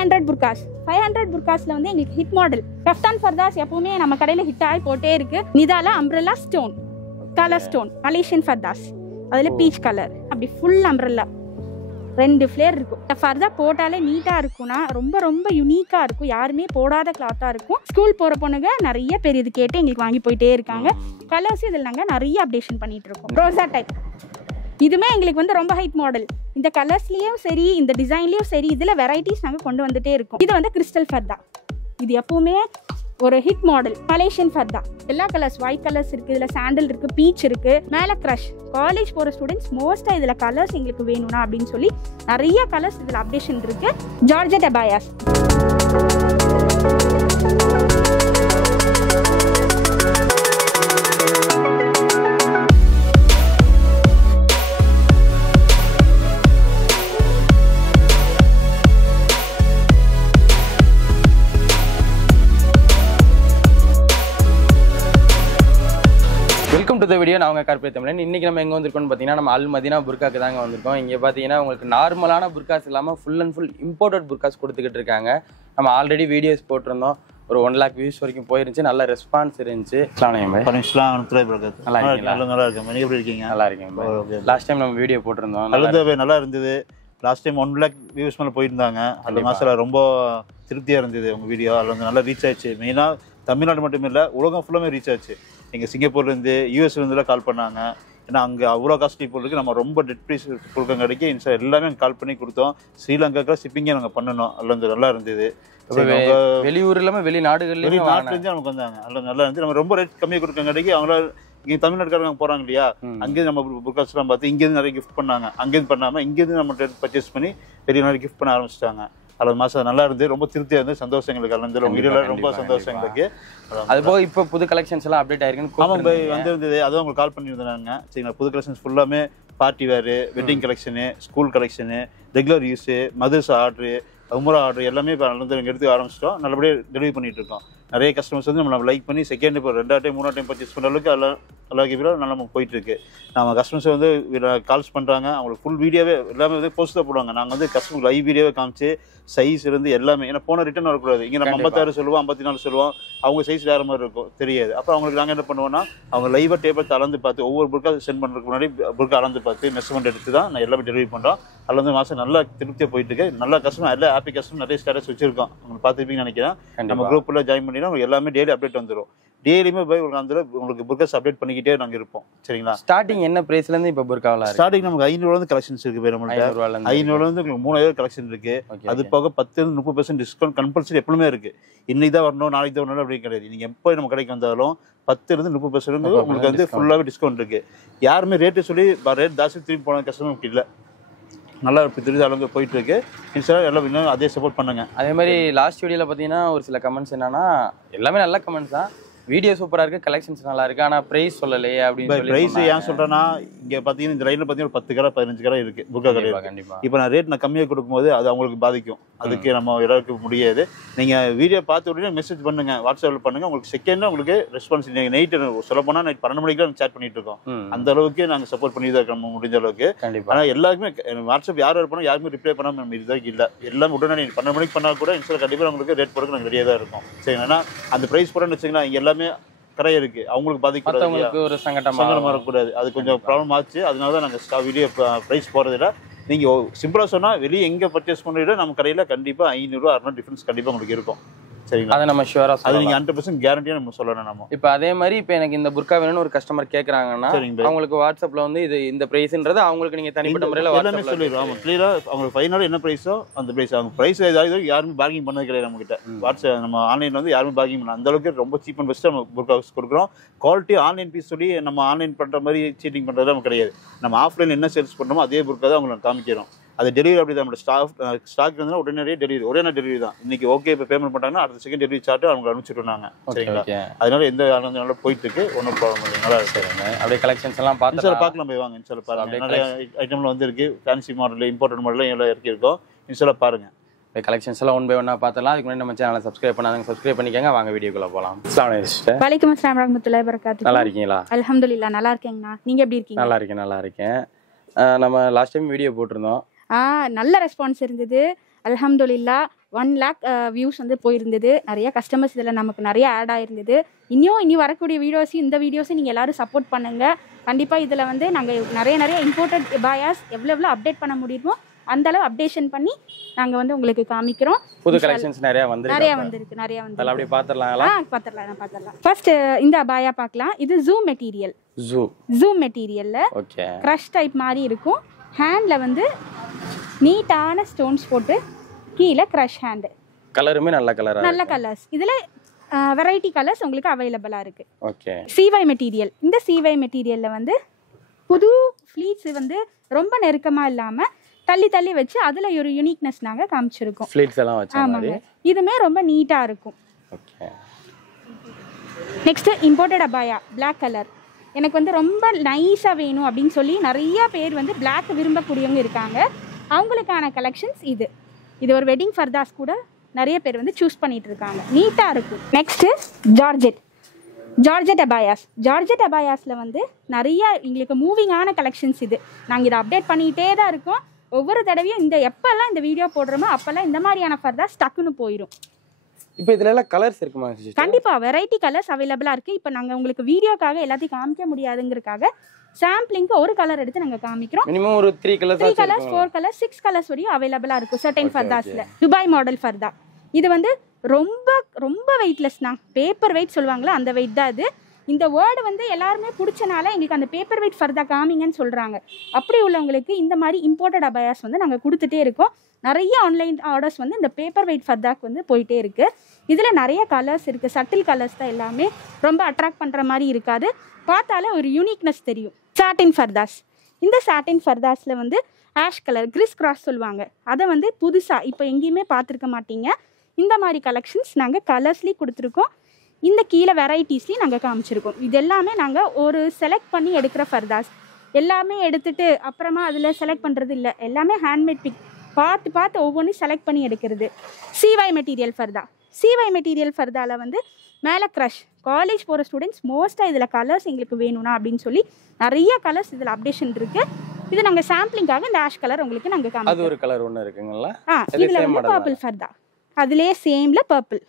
500 புர்காஸ். 500 புர்காஸ்ல வந்து எங்களுக்கு hit model kaftan ஃபர்தாஸ் எப்பவுமே நம்ம கடையில ஹிட் ஆகி போட்டே இருக்கு. நிதால umbrella stone, colour stone, Malaysian ஃபர்தாஸ், அதுல பீச் கலர், அப்படி ஃபுல் அம்ப்ரெல்லா 2 ஃபிளேர் இருக்கும். ஃபர்தா போட்டாலே நீட்டா இருக்கும்னா ரொம்ப ரொம்ப யூனிக்கா இருக்கும். யாருமே போடாத கிளாத்தா இருக்கும். ஸ்கூல் போற பொண்ணுங்க நிறைய பேர் இது கேட்டு எங்களுக்கு வாங்கி போயிட்டே இருக்காங்க. கலர்ஸ் இதில் நாங்கள் நிறைய அப்டேஷன் பண்ணிட்டு இருக்கோம். ரோசா டைப் இதுவுமே எங்களுக்கு வந்து ரொம்ப ஹைட் மாடல். இந்த கலர்ஸ்லயும் சரி, இந்த டிசைன்லயும் சரி, இதுல வெரைட்டிஸ் நாங்கள் கொண்டு வந்துட்டே இருக்கோம். இது வந்து கிறிஸ்டல் ஃபர்தா. இது எப்பவுமே ஒரு ஹிட் மாடல். மலேசியன் ஃபர்தா எல்லா கலர்ஸ், ஒயிட் கலர்ஸ் இருக்கு, இதுல சாண்டல் இருக்கு, பீச் இருக்கு, மேல க்ரஷ். காலேஜ் போற ஸ்டூடெண்ட்ஸ் மோஸ்டா இதுல கலர்ஸ் எங்களுக்கு வேணும்னா அப்படின்னு சொல்லி நிறைய கலர்ஸ் இதுல அப்டேஷன் இருக்கு. Georgette abayas. Welcome to the video. நான் உங்கள் கார்பரேட் தமிழன். இன்றைக்கி நம்ம எங்கே வந்திருக்கோம்னு பார்த்தீங்கன்னா, நம்ம அல் மதீனா புர்காக்கு தாங்க வந்திருக்கோம். இங்கே பார்த்தீங்கன்னா உங்களுக்கு நார்மலான புர்காஸ் இல்லாமல் ஃபுல் அண்ட் ஃபுல் இம்போர்ட்டட் புர்காஸ் கொடுத்துக்கிட்டு இருக்காங்க. நம்ம ஆல்ரெடி வீடியோஸ் போட்டிருந்தோம். ஒரு 1 lakh வியூஸ் வரைக்கும் போயிருந்துச்சு. நல்ல ரெஸ்பான்ஸ் இருந்துச்சு. நல்லா இருக்கீங்க? நல்லா இருக்கேன். லாஸ்ட் டைம் நம்ம வீடியோ போட்டிருந்தோம், நல்லா இருந்தது. லாஸ்ட் டைம் 1 lakh வியூஸ் மேலே போயிருந்தாங்க. அந்த மாதத்தில் ரொம்ப திருப்தியாக இருந்தது உங்கள் வீடியோ. அதில் வந்து நல்லா ரீச் ஆயிடுச்சு. மெயினாக தமிழ்நாடு மட்டும் இல்லை, உலகம் ஃபுல்லாமே ரீச் ஆச்சு. எங்கள் சிங்கப்பூர்லேருந்து, யூஎஸ்லேருந்துலாம் கால் பண்ணாங்க. ஏன்னா அங்கே அவ்வளோ காஸ்ட்லி பொருளுக்கு நம்ம ரொம்ப டெட் ப்ரைஸ் கொடுக்க கிடைக்கி எல்லாமே கால் பண்ணி கொடுத்தோம். ஸ்ரீலங்காக்கு ஷிப்பிங்கே நாங்கள் பண்ணணும். அதில் வந்து நல்லா இருந்தது. வெளியூர் இல்லாமல் வெளிநாட்டுலேருந்து நமக்கு வந்தாங்க. அதில் நல்லா இருந்து நம்ம ரொம்ப ரேட் கம்மியாக கொடுக்க கிடைக்கி அவங்களால இங்கே தமிழ்நாட்டுக்காரங்க போகிறாங்க இல்லையா, அங்கேருந்து நம்ம புர்காஸ்லாம் பார்த்து இங்கேருந்து நிறைய கிஃப்ட் பண்ணாங்க. அங்கேருந்து பண்ணாமல் இங்கேருந்து நம்ம பர்ச்சேஸ் பண்ணி பெரிய நிறைய கிஃப்ட் பண்ண ஆரம்பிச்சிட்டாங்க. அதில் மாதம் நல்லா இருந்து ரொம்ப திருப்தியாக இருந்து சந்தோஷம் எங்களுக்கு. கலந்து உங்க வீடியோல ரொம்ப சந்தோஷம் எங்களுக்கு. அது போக இப்போ புது கலெக்ஷன்ஸ் எல்லாம் அப்டேட் ஆயிருக்குன்னு ஆமாம் போய் வந்திருந்தது. அதான் உங்களுக்கு கால் பண்ணியிருந்தாங்க. சரிங்களா, புது கலெக்ஷன்ஸ் ஃபுல்லாமே பார்ட்டி வேறு, wedding collection, school collection, regular use, mothers order, உமரா ஆர்டர் எல்லாமே இப்போ வந்து எங்கள் எடுத்து ஆரம்பிச்சிட்டோம். நல்லபடியாக டெலிவரி பண்ணிட்டு இருக்கோம். நிறைய கஸ்டமர்ஸ் வந்து நம்ம லைக் பண்ணி செகண்ட் இப்போ 2 டைம் 3 டைம் பர்ச்சேஸ் பண்ணுற அளவுக்கு நல்லா நம்ம போயிட்டு இருக்கு. நம்ம கஸ்டமர்ஸ் வந்து கால்ஸ் பண்ணுறாங்க. அவங்களுக்கு ஃபுல் வீடியோவே எல்லாமே வந்து போஸ்ட் தான் போடுவாங்க. நாங்கள் வந்து கஸ்டமர் லைவ் வீடியோவே காமிச்சு சைஸ் இருந்து எல்லாமே, ஏன்னா போன ரிட்டர்ன் வரக்கூடாது. இங்கே நம்ம 56 சொல்லுவோம், 54 சொல்லுவோம், அவங்க சைஸ் வேறு மாதிரி இருக்கும், தெரியாது. அப்புறம் அவங்களுக்கு நாங்கள் என்ன பண்ணுவோம்னா, அவங்க லைவாக டேபிள் அளந்து பார்த்து ஒவ்வொரு புர்கா சென்ட் பண்ணுறதுக்கு முன்னாடி புர்கா அளந்து பார்த்து மெஷர்மெண்ட் எடுத்து தான் நான் எல்லாமே டெலிவரி பண்ணுறோம். அதில் வந்து மாதம் நல்லா திருப்தியாக போயிட்டு இருக்கு. நல்லா கஸ்டமர் எல்லா ஹாப்பி கஸ்டமர் நிறைய ஸ்டேட்டஸ் வச்சிருக்கோம். அவங்க பார்த்துருப்பீங்கன்னு நினைக்கிறேன். நம்ம குரூப்பில் ஜாயின் பண்ணினா உங்களுக்கு எல்லாமே டெய்லி அப்டேட் வந்துடும். டெய்லியுமே போய் உங்களுக்கு புர்காஸ் அப்டேட் பண்ணிக்கிட்டே நாங்கள் இருப்போம். சரிங்களா, ஸ்டார்டிங் என்ன பிரைஸ்லேருந்து இப்போ புர்காவில் ஸ்டார்டிங் நமக்கு 500 கலெக்ஷன்ஸ் இருக்கு. போய் நம்மளுக்கு 500 உங்களுக்கு 3000 கலெக்ஷன் இருக்கு. அது போக 10-30% டிஸ்கவுண்ட் கம்பல்சரி எப்பவுமே இருக்கு. இன்னைக்கு தான் வரணும், நாளைக்கு தான் வரணும் அப்படி கிடையாது. நீங்கள் எப்போ நம்ம கடைக்கு வந்தாலும் 10-30% உங்களுக்கு வந்து ஃபுல்லாகவே டிஸ்கவுண்ட் இருக்கு. யாருமே ரேட்டு சொல்லி ரேட் ஜாஸ்தி திரும்பி போன கஸ்டமர் இல்லை. நல்லா இப்போ திருப்பி அளவுக்கு போயிட்டு இருக்கு. இன்ஸ்டால எல்லாம் இன்னும் அதே சப்போர்ட் பண்ணுங்க. அதே மாதிரி லாஸ்ட் வீடியோவில் பார்த்தீங்கன்னா ஒரு சில கமெண்ட்ஸ் என்னன்னா, எல்லாமே நல்ல கமெண்ட்ஸ் தான். வீடியோ சூப்பராக இருக்குது, கலெக்ஷன்ஸ் நல்லா இருக்குது, ஆனால் ப்ரைஸ் சொல்லலையே அப்படின்னு சொல்லி. ப்ரைஸ் ஏன் சொல்கிறேன்னா, இங்கே பார்த்தீங்கன்னா இந்த லைனில் பார்த்தீங்கன்னா 10 கடை 15 கடை இருக்குது புர்கா கடையில். கண்டிப்பாக இப்போ நான் ரேட் கம்மியாக கொடுக்கும்போது அது அவங்களுக்கு பாதிக்கும். அதுக்கு நம்ம எல்லாருக்கும் முடியாது. நீங்கள் வீடியோ பார்த்து உடனே மெசேஜ் பண்ணுங்கள், வாட்ஸ்அப்பில் பண்ணுங்கள். உங்களுக்கு செகண்டில் உங்களுக்கு ரெஸ்பான்ஸ். நீங்கள் நைட்டு சொல்லப்போனால் நைட் 12 மணிக்கு தான் சேட் பண்ணிட்டு இருக்கோம். அந்த அளவுக்கு நாங்கள் சப்போர்ட் பண்ணி தான் இருக்கோம் முடிஞ்ச அளவுக்கு. ஆனால் எல்லாருக்குமே வாட்ஸ்அப் யார் இருப்போம் யாருமே ரிப்ளை பண்ணாமல் நம்ம இதுதான் இல்லை. எல்லாம் உடனே 12 மணிக்கு பண்ணால் கூட இன்ஸ்டால கண்டிப்பாக உங்களுக்கு ரேட் போடுறது நாங்கள் ரெடியாக தான் இருக்கும். சரிங்களா, அந்த ப்ரைஸ் போடணும்னு வச்சிங்கன்னா இங்கே எல்லாமே கடை இருக்கு, அவங்களுக்கு பாதிக்கூடாது, ஒரு சங்கடம் வரக்கூடாது. அது கொஞ்சம் ப்ராப்ளம் ஆச்சு. அதனால தான் நாங்கள் வீடியோ ப்ரைஸ் போடுறதில்ல. நீங்கள் சிம்பிளாக சொன்னால் வெளியே எங்கே பர்ச்சேஸ் பண்ணுறீங்களோ நம்ம கடையில் கண்டிப்பாக 500-600 டிஃப்ரென்ஸ் கண்டிப்பாக உங்களுக்கு இருக்கும். சரிங்களா, அதை நம்ம ஷுவரா அது நீங்கள் 100% கேரண்டியாக நம்ம சொல்லணும். நம்ம இப்போ அதே மாதிரி இப்போ எனக்கு இந்த புர்கா வேணும்னு ஒரு கஸ்டமர் கேட்குறாங்கன்னா, அவங்களுக்கு வாட்ஸ்அப்பில் வந்து இது இந்த ப்ரைஸ்ன்றது அவங்களுக்கு நீங்கள் தனிப்பட்ட முறையில் எல்லாமே சொல்லிடுவோம். அவங்க கிளியராக அவங்களுக்கு ஃபைனலாக என்ன ப்ரைஸோ அந்த ப்ரைஸ். அவங்க ப்ரைஸ் ஏதாவது யாருமே பார்கிங் பண்ணது கிடையாது நம்மகிட்ட. வாட்ஸ்அப் நம்ம ஆன்லைனில் வந்து யாருமே பார்கிங் பண்ணலாம். அந்த அளவுக்கு ரொம்ப சீப் அண்ட் பெஸ்ட்டாக நம்ம புர்காஸ் கொடுக்குறோம். குவாலிட்டி ஆன்லைன் பீஸ் சொல்லி நம்ம ஆன்லைன் பண்ணுற மாதிரி சீட்டிங் பண்ணுறது நம்ம கிடையாது. நம்ம ஆஃப்லைன் என்ன சேல்ஸ் பண்ணுறோமோ அதே புர்கா தான் அவங்களுக்கு காமிக்கிறோம். அது டெலிவரி அப்படி தான். நம்மளோட ஸ்டாக் இருந்தால் உடனே டெலிவரி, ஒரே நாள் டெலிவரி தான். இன்னைக்கு ஓகே இப்போ பேமெண்ட் பண்ணாங்கன்னா அடுத்த செகண்ட் டெலிவரி சார்ட்டு அவங்க அனுப்பிச்சுட்டுருந்தாங்க. சரிங்களா, அதனால எந்த நல்லா போயிட்டு இருக்கு, ஒன்றும் ப்ராப்ளம் இல்லை. நல்லா இருக்கு. அப்படியே கலெக்ஷன்ஸ் எல்லாம் பார்க்கலாம், போய் வாங்க. இன்ஸ்டால பாருங்க, நிறைய ஐட்டம்ல வந்து இருக்கு. ஃபேன்சி மாடல், இம்போர்ட்டட் மாடல் எல்லாம் இறக்கிருக்கோம். இன்ஸ்டால பாருங்க. கலெக்ஷன்ஸ் எல்லாம் ஒன் பை ஒன்னா பார்த்தலாம். அதுக்கு முன்னாடி நம்ம சேனலை சப்ஸ்கிரைப் பண்ணாதவங்க சப்ஸ்கிரைப் பண்ணிக்கங்க. வாங்க வீடியோக்குள்ள போகலாம். வலைக்கம் அஸ்ஸலாம் வரஹ்மத்துல்லாஹி வபரகாத்துஹு. நல்லா இருக்கீங்களா? அல்ஹம்துலில்லாஹ் நல்லா இருக்கேங்கண்ணா. நீங்க எப்படி இருக்கீங்க? நல்லா இருக்கேன். நம்ம லாஸ்ட் டைம் வீடியோ போட்டிருந்தோம். நல்ல ரெஸ்பான்ஸ் இருந்தது. அல்ஹம்துலில்லாஹ். 1 lakh வியூஸ் வந்து போயிருந்தது. நிறைய கஸ்டமர்ஸ் இதில் நமக்கு நிறைய ஆட் ஆயிருந்தது. இனி வரக்கூடிய வீடியோஸையும் இந்த வீடியோஸையும் நீங்கள் எல்லாரும் சப்போர்ட் பண்ணுங்கள். கண்டிப்பாக இதில் வந்து நாங்கள் நிறைய இம்போர்ட்டட் அபாயாஸ் எவ்வளோ அப்டேட் பண்ண முடியுமோ அந்த அளவு அப்டேஷன் பண்ணி நாங்கள் வந்து உங்களுக்கு காமிக்கிறோம். புது கலெக்ஷன்ஸ் நிறைய வந்திருக்கு. அப்படியே பார்த்துடலாங்களா? பார்த்துடலாம். ஃபர்ஸ்ட் இந்த அபாயா பார்க்கலாம். இது ஜூம் மெட்டீரியல். ஜூம் மெட்டீரியல்ல ஓகே கிரஷ் டைப் மாதிரி இருக்கும். ஹேண்ட்ல வந்து நீட்டான ஸ்டோன்ஸ் போட்டு கீழே கிரஷ் ஹேண்ட். கலருமே நல்ல கலர்ஸ். இதுல வெரைட்டி கலர்ஸ் உங்களுக்கு அவைலபிளா இருக்கு. ஓகே சிவை மெட்டீரியல். இந்த சிவை மெட்டீரியல்ல வந்து புது ஃப்ளீட்ஸ் வந்து ரொம்ப நெருக்கமா இல்லாம தள்ளி வச்சு அதுல ஒரு யூனிக்னஸ் நாங்க காமிச்சிருக்கோம். ஃப்ளீட்ஸ் எல்லாம் வச்ச மாதிரி. இதுமே ரொம்ப நீட்டா இருக்கும். ஓகே. நெக்ஸ்ட் இம்போர்ட்டட் அபாயா Black கலர். எனக்கு வந்து ரொம்ப நைஸா வேணும் அப்படின்னு சொல்லி நிறைய பேர் வந்து Black விரும்பக்கூடியவங்க இருக்காங்க. அவங்களுக்கான கலெக்ஷன்ஸ் இது ஒரு வெட்டிங் ஃபர்தாஸ் கூட நிறைய பேர் வந்து சூஸ் பண்ணிட்டு இருக்காங்க. நீட்டா இருக்கும். Next georgette abayas. ஜார்ஜெட் அபாயாஸ்ல வந்து நிறைய எங்களுக்கு மூவிங்கான கலெக்ஷன்ஸ் இது. நாங்கள் இதை அப்டேட் பண்ணிக்கிட்டே தான் இருக்கோம். ஒவ்வொரு தடவையும் எப்பெல்லாம் இந்த வீடியோ போடுறோமோ அப்பெல்லாம் இந்த மாதிரியான ஃபர்தாஸ் டக்குன்னு போயிடும். இப்போ இதுல எல்லாம் கலர்ஸ் இருக்குமா? கண்டிப்பா வெரைட்டி கலர்ஸ் அவைலபிளா இருக்கு. இப்போ நாங்க உங்களுக்கு வீடியோக்காக எல்லாத்தையும் காமிக்க முடியாதுங்கிறதுக்காக சாம்பிளிங்க்கு ஒரு கலர் எடுத்து நாங்க காமிக்கிறோம். மினிமம் ஒரு 3 கலர்ஸ் 4 கலர்ஸ் 6 கலர்ஸ் வரையும் அவைலபிளா இருக்கும் சர்டைன் ஃபர்தாஸ்ல. துபாய் மாடல் ஃபர்தா. இது வந்து ரொம்ப வெயிட்லெஸ்னா, பேப்பர் வெயிட் சொல்லுவாங்களா அந்த வெயிட் தான் இது. இந்த வேர்டு வந்து எல்லாருமே பிடிச்சனால எங்களுக்கு அந்த பேப்பர் வெயிட் ஃபர்தா காமிங்கன்னு சொல்றாங்க. அப்படி உள்ளவங்களுக்கு இந்த மாதிரி இம்போர்ட்டட் அபாயாஸ் வந்து நாங்கள் கொடுத்துட்டே இருக்கோம். நிறைய ஆன்லைன் ஆர்டர்ஸ் வந்து இந்த பேப்பர் வெயிட் ஃபர்தாக்கு வந்து போயிட்டே இருக்கு. இதில் நிறைய கலர்ஸ் இருக்கு. சட்டில் கலர்ஸ் தான் எல்லாமே. ரொம்ப அட்ராக்ட் பண்ற மாதிரி இருக்காது. பார்த்தாலே ஒரு யூனிக்னஸ் தெரியும். சாட்டின் ஃபர்தாஸ். இந்த சாட்டின் ஃபர்தாஸ்ல வந்து ஆஷ் கலர் கிறிஸ் கிராஸ் சொல்லுவாங்க. அதை வந்து புதுசாக இப்போ எங்கேயுமே பார்த்துருக்க மாட்டீங்க. இந்த மாதிரி கலெக்ஷன்ஸ் நாங்கள் கலர்ஸ்லேயும் கொடுத்துருக்கோம். இந்த கீழே வெரைட்டிஸ்லேயும் நாங்கள் காமிச்சிருக்கோம். இது எல்லாமே நாங்கள் ஒரு செலக்ட் பண்ணி எடுக்கிற ஃபர்தாஸ். எல்லாமே எடுத்துட்டு அப்புறமா அதில் செலக்ட் பண்ணுறது இல்லை. எல்லாமே ஹேண்ட்மேட் பிக் பார்த்து ஒவ்வொன்றும் செலக்ட் பண்ணி எடுக்கிறது. சிவை மெட்டீரியல் ஃபர்தா. சிவை மெட்டீரியல் ஃபர்தாவில் வந்து மேலே க்ரஷ். காலேஜ் போகிற ஸ்டூடெண்ட்ஸ் மோஸ்ட்டாக இதில் கலர்ஸ் எங்களுக்கு வேணும்னா அப்படின்னு சொல்லி நிறைய கலர்ஸ் இதில் அப்டேஷன் இருக்குது. இது நாங்கள் சாம்பிளிங்காக இந்த ஆஷ் கலர் உங்களுக்கு நாங்கள் காமிக்கிறோம். அது ஒரு கலர் ஒன்று இருக்குங்களா? இதில் வந்து பர்பிள் ஃபர்தா. அதுலேயே சேமில் பர்பிள்.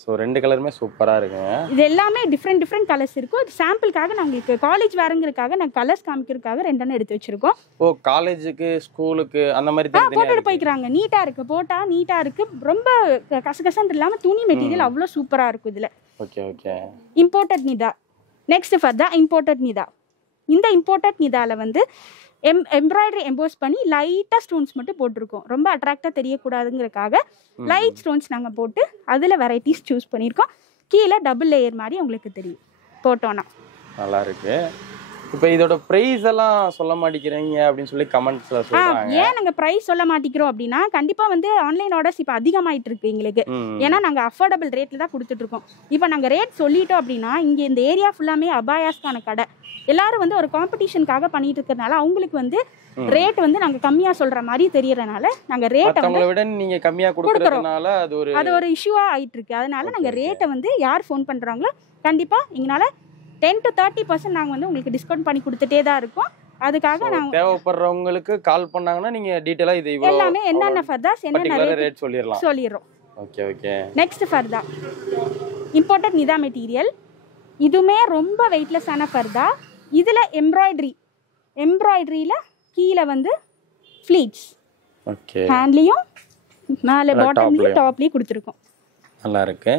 ஸோ 2 கலருமே சூப்பராக இருக்குங்க. இது எல்லாமே டிஃப்ரெண்ட் கலர்ஸ் இருக்கும். இது சாம்பிளுக்காக நாங்களுக்கு காலேஜ் வேறுங்கிறதுக்காக நாங்கள் கலர்ஸ் காமிக்கிறதுக்காக 2 எடுத்து வச்சிருக்கோம். ஓ காலேஜுக்கு ஸ்கூலுக்கு அந்த மாதிரி போட்டுட்டு போய்க்கிறாங்க. நீட்டாக இருக்கு. போட்டா நீட்டாக இருக்கு. ரொம்ப கசகசன்னு இல்லாமல் துணி மெட்டீரியல் அவ்வளோ சூப்பராக இருக்கும் இதில். ஓகே. இம்போர்ட்டட் நிதா. நெக்ஸ்ட் ஃபர்தா இம்போர்ட்டட் நிதா. இந்த இம்போர்ட்டட் நிதாவில் வந்து எம்ப்ராய்டரி எம்போஸ் பண்ணி லைட்டாக ஸ்டோன்ஸ் மட்டும் போட்டிருக்கோம். ரொம்ப அட்ராக்டாக தெரியக்கூடாதுங்கிறதுக்காக லைட் ஸ்டோன்ஸ் நாங்கள் போட்டு அதில் வெரைட்டிஸ் சூஸ் பண்ணியிருக்கோம். கீழே டபுள் லேயர் மாதிரி உங்களுக்கு தெரியும் போட்டோன்னா. நல்லா இருக்கு. இப்போ இதோட பிரைஸ் எல்லாம் சொல்ல மாட்டேங்கிறீங்க அப்படின்னு சொல்லி கமெண்ட்ஸ்ல சொல்றாங்க. ஏன் நாங்க பிரைஸ் சொல்ல மாட்டேங்கிறோம் அப்படின்னா கண்டிப்பா வந்து ஆன்லைன் ஆர்டர்ஸ் இப்போ அதிகமாயிட்டு இருக்கு எங்களுக்கு. ஏன்னா நாங்க அஃபோர்டபுள் ரேட்ல தான் கொடுத்துட்டு இருக்கோம். இப்போ நாங்க ரேட் சொல்லிட்டோம் அப்படின்னா இங்க இந்த ஏரியா ஃபுல்லாமே அபாயாஸ்க்கான கடை. எல்லாரும் வந்து ஒரு காம்படிஷனுக்காக பண்ணிட்டு இருக்கறனால அவங்களுக்கு வந்து ரேட் வந்து நாங்க கம்மியா சொல்ற மாதிரி தெரியறனால நாங்க ரேட்டை மத்தவங்கள விட நீங்க கம்மியா கொடுக்கறதுனால அது ஒரு இஷ்யூவா ஆயிட்டு இருக்கு. அதனால நாங்க ரேட்டை வந்து யார் ஃபோன் பண்றாங்களோ கண்டிப்பா எங்கனால 10 to 30% நாங்க வந்து உங்களுக்கு டிஸ்கவுண்ட் பண்ணி கொடுத்துட்டே தான் இருக்கோம். அதுக்காக நாங்க தேவைப்படுறவங்களுக்கு கால் பண்ணாங்கன்னா நீங்க டீடைலா இது இவ்வளவு எல்லாமே என்னென்ன ஃபர்தாஸ் என்னென்ன ரேட் சொல்லிடுறோம். ஓகே. நெக்ஸ்ட் ஃபர்தா இம்போர்ட்டட் நிதா மெட்டீரியல். இதுமே ரொம்ப வெயிட்லெஸ்ஸான ஃபர்தா. இதுல எம்ப்ராய்டரியில கீழே வந்து ஃப்ளீட்ஸ். ஓகே. ஹேண்ட்லயும் மேலே பாட்டம்லயும் டாப்லயும் கொடுத்துருக்கோம். நல்லா இருக்கு.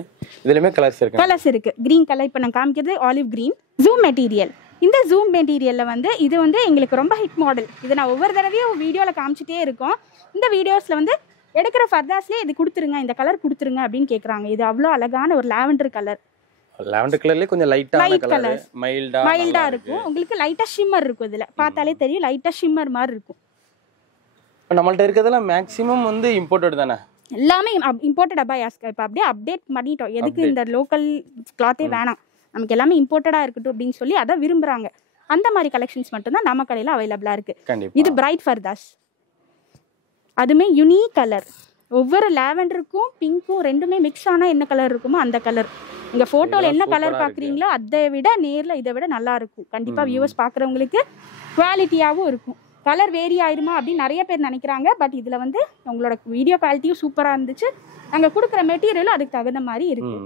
இதுலயுமே கலர்ஸ் இருக்கு. கிரீன் கலர் இப்போ நான் காமிக்கிறது ஆலிவ் கிரீன். Zoom material. இந்த ஜூம் மெட்டீரியல்ல வந்து இது வந்து எங்களுக்கு ரொம்ப ஹிட் மாடல். இதை நான் ஒவ்வொரு தடவையும் வீடியோவில் காமிச்சிட்டே இருக்கோம். இந்த வீடியோஸ்ல வந்து எடுக்கிற ஃபர்தாஸ்லேயே இது கொடுத்துருங்க, இந்த கலர் கொடுத்துருங்க அப்படின்னு கேட்குறாங்க. இது அவ்வளோ அழகான ஒரு லாவெண்டர் கலர். லாவெண்டர் கலர்லயே கொஞ்சம் லைட் கலர் மைல்டா இருக்கும். உங்களுக்கு லைட்டா ஷிம்மர் இருக்கும். இதுல பார்த்தாலே தெரியும் லைட்டா ஷிம்மர் மாதிரி இருக்கும். நம்மள்ட்ட இருக்கிறதெல்லாம் மேக்ஸிமம் வந்து இம்போர்ட்டட் தானே. எல்லாமே இம்போர்ட்டட் அபாயாஸ். இப்போ அப்படியே அப்டேட் பண்ணிட்டோம். எதுக்கு இந்த லோக்கல் கிளாத்தே வேணாம், நமக்கு எல்லாமே இம்போர்ட்டடா இருக்கட்டும் அப்படின்னு சொல்லி அதை விரும்புறாங்க. அந்த மாதிரி கலெக்ஷன்ஸ் மட்டும்தான் நம்ம கடையில் அவைலபிளா இருக்கு. இது பிரைட் ஃபர்தாஸ். அதுமே யூனிக் கலர். ஒவ்வொரு லாவெண்டருக்கும் பிங்க்கும் ரெண்டுமே மிக்ஸ் ஆனா என்ன கலர் இருக்குமோ அந்த கலர். இங்க போட்டோல என்ன கலர் பாக்குறீங்களோ அதை விட நேர்ல இதை விட நல்லா இருக்கும். கண்டிப்பா வியூவர்ஸ் பாக்குறவங்களுக்கு குவாலிட்டியாவும் இருக்கும். கலர் வேரி ஆயிருமா அப்படின்னு நிறைய பேர் நினைக்கிறாங்க. பட் இதில் வந்து உங்களோட வீடியோ குவாலிட்டியும் சூப்பராக இருந்துச்சு. நாங்கள் கொடுக்குற மெட்டீரியலும் அதுக்கு தகுந்த மாதிரி இருக்கு.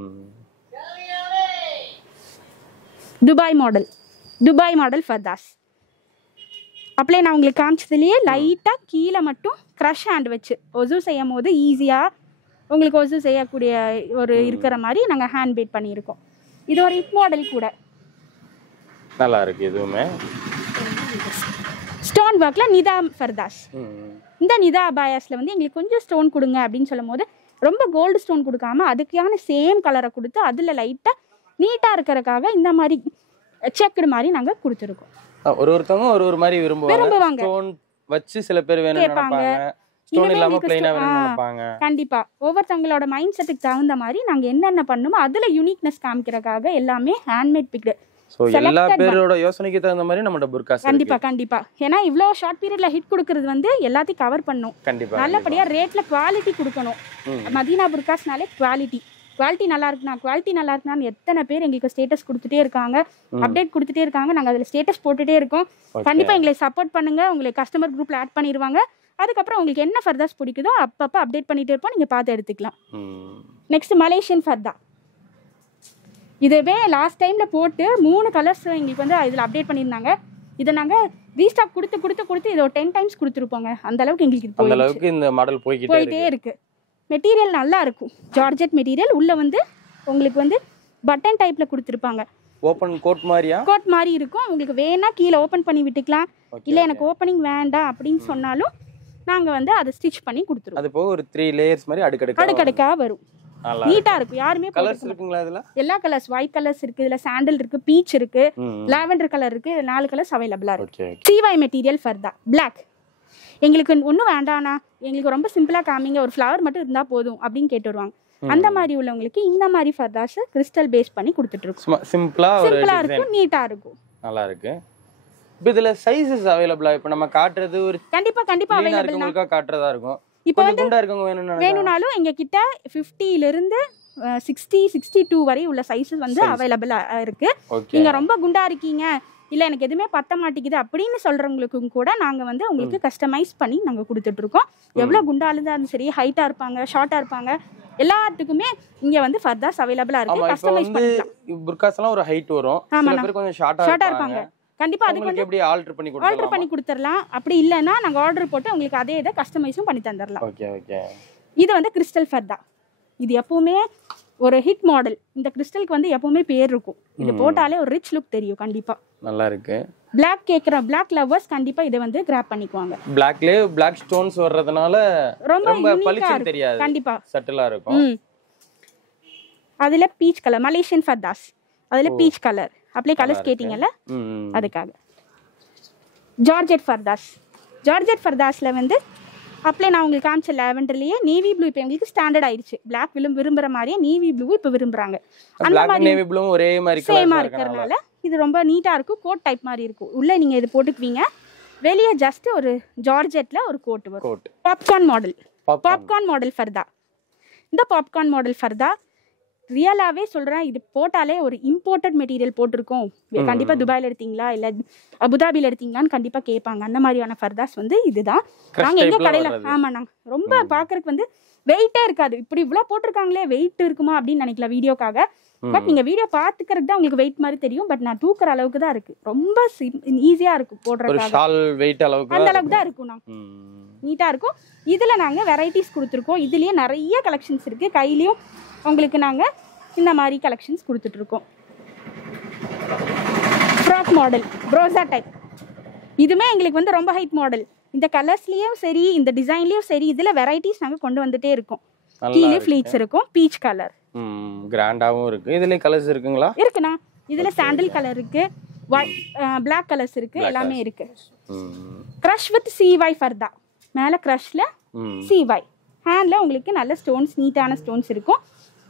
துபாய் மாடல் ஃபர்தாஸ். அப்படியே நான் உங்களுக்கு காமிச்சதுலேயே லைட்டாக கீழே மட்டும் க்ரஷ் ஹேண்ட் வச்சு ஒசு செய்யும் போது ஈஸியாக உங்களுக்கு ஒசு செய்யக்கூடிய ஒரு இருக்கிற மாதிரி நாங்கள் ஹேண்ட் பேட் பண்ணியிருக்கோம். இது ஒரு ஹிட் மாடல் கூட. நல்லா இருக்கு. இதுவுமே ஸ்டோன் ஒர்க்ல நிதா ஃபர்தாஸ். இந்த நிதா அபாயாஸ்ல வந்து எங்களுக்கு கொஞ்சம் ஸ்டோன் கொடுங்க அப்படின்னு சொல்லும் போது ரொம்ப கோல்டு ஸ்டோன் கொடுக்காம அதுக்கான சேம் கலரை கொடுத்து அதில் லைட்டாக நீட்டாக இருக்கிறதுக்காக இந்த மாதிரி செக்குடு மாதிரி நாங்கள் கொடுத்துருக்கோம். ஒருத்தவங்க ஒரு மாதிரி விரும்புவாங்க. ஸ்டோன் வச்சு சில பேர் வேணும்னு நினைப்பாங்க, ஸ்டோன் இல்லாம ப்ளைனா வேணும்னு நினைப்பாங்க. கண்டிப்பா ஒவ்வொருத்தவங்களோட மைண்ட் செட்டுக்கு தகுந்த மாதிரி நாங்க என்னென்ன பண்ணுமோ அதுல யூனிக்னஸ் காமிக்கிறதுக்காக எல்லாமே ஹேண்ட்மேட் பிக்டு. சோ எல்லா பேரோட யோசனைக்கு தகுந்த மாதிரி நம்மளோட புர்காஸ் கண்டிப்பா ஏன்னா இவ்ளோ ஷார்ட் பீரியட்ல ஹிட் கொடுக்கிறது வந்து எல்லாத்தையும் கவர் பண்ணும். கண்டிப்பா நல்லபடியா ரேட்ல குவாலிட்டி கொடுக்கணும். மதீனா புர்காஸ்னாலே குவாலிட்டி நல்லா இருக்குன்னு எத்தனை பேர் எங்களுக்கு ஸ்டேட்டஸ் கொடுத்துட்டே இருக்காங்க, அப்டேட் கொடுத்துட்டே இருக்காங்க. நாங்க அதுல ஸ்டேட்டஸ் போட்டுட்டே இருக்கோம். கண்டிப்பா எங்களை சப்போர்ட் பண்ணுங்க. உங்களுக்கு கஸ்டமர் குரூப்ல ஆட் பண்ணிடுவாங்க. அதுக்கப்புறம் உங்களுக்கு என்ன ஃபர்தாஸ் பிடிக்குதோ அப்பப்போ அப்டேட் பண்ணிட்டே இருப்போம், நீங்க பார்த்து எடுத்துக்கலாம். நெக்ஸ்ட் மலேசியன் ஃபர்தா. இதுவே லாஸ்ட் டைம்ல போட்டு 3 கலர்ஸ் எங்களுக்கு வந்து இதுல அப்டேட் பண்ணியிருந்தாங்க. இதை நாங்க ரீஸ்டாக் கொடுத்து இதை ஒரு 10 டைம்ஸ் கொடுத்துருப்போங்க. அந்த அளவுக்கு எங்களுக்கு இந்த மாடல் போயிட்டே இருக்கு. மெட்டீரியல் நல்லா இருக்கும். Georgette material. உள்ள வந்து உங்களுக்கு வந்து பட்டன் டைப்ல கொடுத்துருப்பாங்க. ஓபன் கோட் மாதிரி இருக்கும். உங்களுக்கு வேணா கீழே ஓபன் பண்ணி விட்டுக்கலாம். இல்ல எனக்கு ஓபனிங் வேண்டாம் அப்படின்னு சொன்னாலும் நாங்க வந்து அதை ஸ்டிச் பண்ணி கொடுத்துருவோம். அது போக ஒரு 3 லேயர்ஸ் மாதிரி அடுக்கடுக்கா வரும். நீட்டா இருக்கும். யாருமே கலர்ஸ் இருக்குங்களா இதுல? எல்லா கலர்ஸ், ஒயிட் கலர்ஸ் இருக்கு, இதுல சாண்டல் இருக்கு, பீச் இருக்கு, லாவெண்டர் கலர் இருக்கு. 4 கலர்ஸ் அவைலபிளா இருக்கு. சிவாய் மெட்டீரியல் ஃபர்தா பிளாக். எங்களுக்கு ஒன்றும் வேண்டாண்ணா, எங்களுக்கு ரொம்ப சிம்பிளா காமிங்க, ஒரு ஃப்ளவர் மட்டும் இருந்தா போதும் அப்படின்னு கேட்டு வருவாங்க. அந்த மாதிரி உள்ளவங்களுக்கு இந்த மாதிரி ஃபர்தாஸ் கிறிஸ்டல் பேஸ் பண்ணி கொடுத்துட்டு இருக்கோம். சிம்பிளா இருக்கும், நீட்டா இருக்கும், நல்லா இருக்கு. இப்போ இதுல சைஸஸ் அவைலபிளா? இப்போ நம்ம காட்டுறது ஒரு கண்டிப்பா அவைலபிள் தான், காட்டுறதா இருக்கும். இப்போ வந்து குண்டா இருக்கவங்க வேணும்னாலும் எங்க கிட்ட 50 ல இருந்து 60, 62 வரை உள்ள சைஸஸ் வந்து அவைலபிளா இருக்கு. நீங்க ரொம்ப குண்டா இருக்கீங்க, இல்ல எனக்கு எதுவுமே பத்த மாட்டேங்குது அப்படின்னு சொல்றவங்களுக்கும் கூட நாங்க வந்து உங்களுக்கு கஸ்டமைஸ் பண்ணி நாங்க கொடுத்துட்டு இருக்கோம். எவ்வளவு குண்டா இருந்தாலும் சரி, ஹைட்டா இருப்பாங்க, ஷார்ட்டா இருப்பாங்க, எல்லாத்துக்குமே இங்க வந்து ஃபர்தாஸ் அவைலபிளா இருக்கு. கஸ்டமைஸ் பண்ணிக்கலாம். புர்காஸ்லாம் ஒரு ஹைட் வரும், சில பேர் கொஞ்சம் ஷார்ட்டா இருப்பாங்க. கண்டிப்பா அதுக்கு வந்து எப்படி ஆல்டர் பண்ணி கொடுத்துறலாம். அப்படி இல்லனா நாங்க ஆர்டர் போட்டு உங்களுக்கு அதே இத கஸ்டமைஸும் பண்ணி தந்தறலாம். ஓகே. இது வந்து கிறிஸ்டல் ஃபர்தா. இது எப்பவுமே ஒரு ஹிட் மாடல். இந்த கிறிஸ்டலுக்கு வந்து எப்பவுமே பேர் இருக்கும். இது போட்டாலே ஒரு ரிச் லுக் தெரியும். கண்டிப்பா நல்லா இருக்கு. Black லவர்ஸ் கண்டிப்பா இத வந்து கிராப் பண்ணிக்குவாங்க. Blackலயே Black ஸ்டோன்ஸ் வர்றதுனால ரொம்ப பளிச்சுன்னு தெரியாது. கண்டிப்பா சட்டிலா இருக்கும். அதுல பீச் கலர் மலேசியன் ஃபர்தாஸ். அதுல பீச் கலர் அப்படியே கலர்ஸ் கேட்டிங்கல்ல, அதுக்காக. ஜார்ஜெட் ஃபர்தாஸ்ல வந்து அப்படியே நான் உங்களுக்கு காமிச்ச லாவெண்டர்லயே நேவி ப்ளூ இப்போ எங்களுக்கு ஸ்டாண்டர்ட் ஆயிடுச்சு. Black விரும்புற மாதிரியே நேவி ப்ளூ இப்போ விரும்புறாங்க. அந்த மாதிரி நேவி ப்ளூ ஒரே மாதிரி சேமா இருக்கறனால இது ரொம்ப நீட்டா இருக்கும். கோட் டைப் மாதிரி இருக்கும். உள்ள நீங்க இது போட்டுக்குவீங்க, வெளியே ஜஸ்ட் ஒரு ஜார்ஜெட்ல ஒரு கோட் வரும். பாப்கார்ன் மாடல் ஃபர்தா. இந்த பாப்கார்ன் மாடல் ஃபர்தா ரியலாவே சொல்றேன், இது போட்டாலே ஒரு இம்போர்ட்டட் மெட்டீரியல் போட்டிருக்கோம், கண்டிப்பா துபாயில எடுத்தீங்களா இல்ல அபுதாபில எடுத்தீங்களான்னு கண்டிப்பா கேட்பாங்க. அந்த மாதிரியான ஃபர்தாஸ் வந்து இதுதான் நாங்க எங்க கடையில. ஆமா, நாங்க ரொம்ப பாக்குறதுக்கு வந்து வெயிட்டே இருக்காது. இப்படி இவ்வளவு போட்டிருக்காங்களே வெயிட் இருக்குமா அப்படின்னு நினைக்கல வீடியோக்காக. பட் நீங்க வீடியோ பாத்துக்கிறது தான் உங்களுக்கு வெயிட் மாதிரி தெரியும். பட் நான் தூக்குற அளவுக்கு தான் இருக்கு. ரொம்ப ஈஸியா இருக்கும் போடுறதுக்காக. அந்த அளவுக்கு தான் இருக்கும். நீட்டா இருக்கும். இதுல நாங்க வெரைட்டிஸ் கொடுத்துருக்கோம். இதுலயே நிறைய கலெக்ஷன்ஸ் இருக்கு. கையிலயும் உங்களுக்கு நாங்க இந்த மாதிரி கலெக்ஷன்ஸ் கொடுத்துட்டு இருக்கோம். ஃப்ராக் மாடல் ப்ரோசா டைப். இதுமே எங்களுக்கு வந்து ரொம்ப ஹைட் மாடல். இந்த கலர்ஸ்லயும் சரி, இந்த டிசைன்லயும் சரி, இதுல வெரைட்டிஸ் நாங்க கொண்டு வந்துட்டே இருக்கோம். கீழே ஃப்ளீட்ஸ் இருக்கும், பீச் கலர், கிராண்டாவும் இருக்கு. இதுல கலர்ஸ் இருக்குங்களா? இருக்குண்ணா. இதுல சாண்டல் கலர் இருக்கு, Black கலர்ஸ் இருக்கு, எல்லாமே இருக்கு. Crush with CY ஃபர்தா. மேல கிரஷ்ல CY, ஹேண்ட்ல உங்களுக்கு நல்ல ஸ்டோன்ஸ், நீட்டான ஸ்டோன்ஸ் இருக்கும்.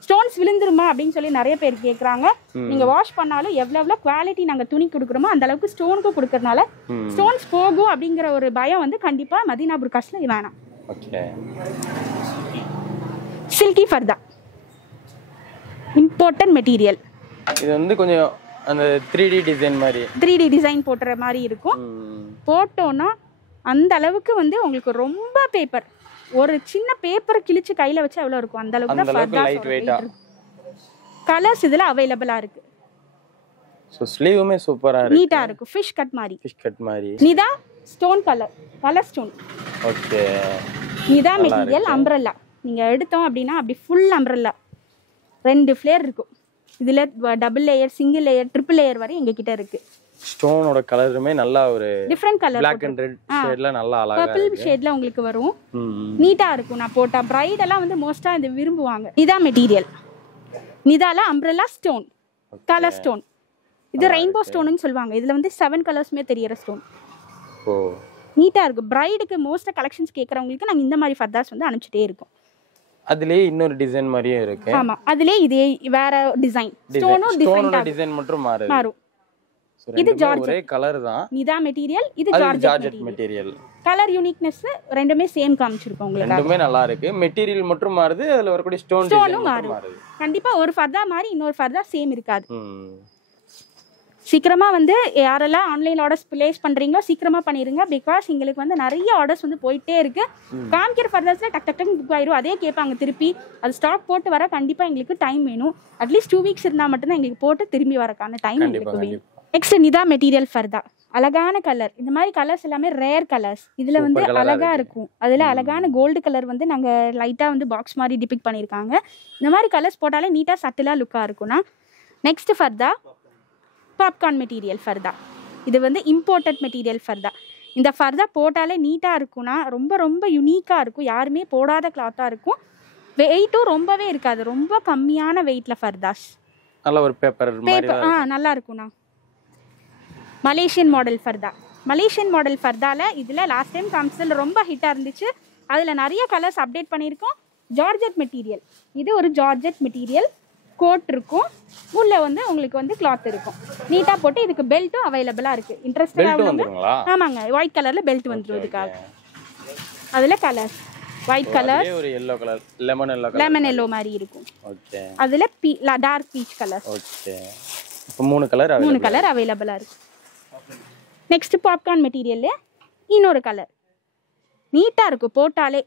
ஸ்டோன்ஸ் விழுந்துருமா அப்படின்னு சொல்லி நிறைய பேர் கேட்குறாங்க. நீங்க வாஷ் பண்ணாலும் எவ்வளவு குவாலிட்டி நாங்க துணி கொடுக்குறோமோ அந்த அளவுக்கு ஸ்டோனுக்கு கொடுக்கறதுனால ஸ்டோன்ஸ் போகும் அப்படிங்கிற ஒரு பயம் வந்து கண்டிப்பா மதீனா புர்காஸ்ல வேணாம். சில்கி ஃபர்தா, இம்போர்ட்டட் மெட்டீரியல். இது வந்து கொஞ்சம் அந்த 3D டிசைன் மாதிரி, 3D டிசைன் போட்டுற மாதிரி இருக்கும். போட்டோன்னா அந்த அளவுக்கு வந்து உங்களுக்கு ரொம்ப பேப்பர், ஒரு சின்ன பேப்பர் கிழிச்சு கையில வச்சு எவ்வளவு இருக்கும் அந்த அளவுக்கு தான் ஃபர்தாஸ் லைட் வெயிட்டா. கலர்ஸ் இதுல அவைலபிளா இருக்கு. சோ ஸ்லீவுமே சூப்பரா இருக்கு, நீட்டா இருக்கும், ஃபிஷ் கட் மாதிரி. ஃபிஷ் கட் மாதிரி. நிதா ஸ்டோன் கலர் ஸ்டோன். ஓகே. நிதா மெட்டீரியல் அம்ப்ரெல்லா. நீங்க எடுத்தோம் அப்படின்னா அப்படி ஃபுல் அம்ப்ரெல்லா 2 ஃப்ளேர் இருக்கும். இதுல double layer, single layer, triple layer வரை எங்க கிட்ட இருக்கு. ஸ்டோனோட கலருமே நல்லா ஒரு different colour, Black and red ஷேட்ல நல்லா அழகா பர்பிள் ஷேட்ல உங்களுக்கு வரும். நீட்டா இருக்கும். நான் போட்டா பிரைட் எல்லாம் வந்து மோஸ்டா இந்த விரும்புவாங்க. நிதா மெட்டீரியல், நிதால அம்ப்ரெல்லா ஸ்டோன், கலர் ஸ்டோன். இது ரெயின்போ ஸ்டோன்னு சொல்லுவாங்க. இதுல வந்து 7 கலர்ஸ்மே தெரியற ஸ்டோன். ஓ நீட்டா இருக்கும். பிரைடுக்கு மோஸ்டா கலெக்ஷன்ஸ் கேக்குறவங்களுக்கு நாங்க இந்த மாதிரி ஃபர்தாஸ் வந்து அனுப்பிச்சிட்டே இருக்கோம். அதுலயே இன்னொரு டிசைன் மாதிரியே இருக்கு. ஆமா, அதுலயே இதே வேற டிசைன், ஸ்டோனும் டிஃபரெண்டா டிசைன் மட்டும் மாறும். இது ஜார்ஜெட், ஒரே கலர் தான். நிதா மெட்டீரியல், இது ஜார்ஜெட் மெட்டீரியல். கலர் யூனிக்னஸ் ரெண்டுமே சேம் காமிச்சிருக்கோம் உங்களுக்கு. ரெண்டுமே நல்லா இருக்கு. மெட்டீரியல் மட்டும் மாறுது, அதுல வரக்கூடிய ஸ்டோனும் மாறுது. கண்டிப்பா ஒரு ஃபர்தா மாதிரி இன்னொரு ஃபர்தா சேம் இருக்காது. சீக்கிரமா வந்து யாரெல்லாம் ஆன்லைன் ஆர்டர்ஸ் பிளேஸ் பண்றீங்களோ சீக்கிரமா பண்ணிருங்க. பிகாஸ் எங்களுக்கு வந்து நிறைய ஆர்டர்ஸ் வந்து போயிட்டே இருக்கு. காமிக்கிற ஃபர்தர்ஸ்ல டக் டக் புக் ஆயிரும். அதே கேட்பாங்க திருப்பி. அது ஸ்டாக் போட்டு வர கண்டிப்பா எங்களுக்கு டைம் வேணும். அட்லீஸ்ட் 2 வீக்ஸ் இருந்தா மட்டும்தான் எங்களுக்கு போட்டு திரும்பி வரக்கான டைம் எங்களுக்கு வேணும். நெக்ஸ்ட் நிதா மெட்டீரியல் ஃபர்தா. அழகான கலர். இந்த மாதிரி கலர்ஸ் எல்லாமே ரேர் கலர்ஸ். இதுல வந்து அழகா இருக்கும். அதுல அழகான கோல்டு கலர் வந்து நாங்க லைட்டா வந்து பாக்ஸ் மாதிரி டிபிக் பண்ணிருக்காங்க. இந்த மாதிரி கலர்ஸ் போட்டாலே நீட்டா சட்டிலா லுக்கா இருக்கும்னா. நெக்ஸ்ட் ஃபர்தா பாப்கார்ன் மெட்டீரியல் ஃபர்தா. இது வந்து இம்போர்ட்டட் மெட்டீரியல் ஃபர்தா. இந்த ஃபர்தா போட்டாலே நீட்டாக இருக்கும்னா ரொம்ப ரொம்ப யுனிக்காக இருக்கும். யாருமே போடாத கிளாத்தாக இருக்கும். வெயிட்டும் ரொம்பவே இருக்காது. ரொம்ப கம்மியான வெயிட்ல ஃபர்தாஸ். நல்ல ஒரு பேப்பர் நல்லா இருக்கும்ண்ணா. மலேசியன் மாடல் ஃபர்தா. மலேசியன் மாடல் ஃபர்தால இதில் லாஸ்ட் டைம் காமிச்சதில் ரொம்ப ஹிட்டாக இருந்துச்சு. அதில் நிறைய கலர்ஸ் அப்டேட் பண்ணியிருக்கோம். Georgette material. இது ஒரு ஜார்ஜெட் மெட்டீரியல். கோட் இருக்கும், உள்ள வந்து உங்களுக்கு வந்து கிளாத் இருக்கும். நீட்டா போட்டு இதுக்கு பெல்ட்டும் அவைலபிளா இருக்கு. இன்ட்ரெஸ்டடா வந்து ஆமாங்க, ஒயிட் கலர்ல பெல்ட் வந்துரும் இதுக்காக. அதுல கலர் ஒயிட் கலர், ஒரு yellow கலர், லெமன் yellow மாதிரி இருக்கும். ஓகே. அதுல டார்க் பீச் கலர். ஓகே. இப்போ 3 கலர் அவைலபிளா இருக்கு. நெக்ஸ்ட் பாப்கார்ன் மெட்டீரியல்ல இன்னொரு கலர். நீட்டா இருக்கும் போட்டாலே.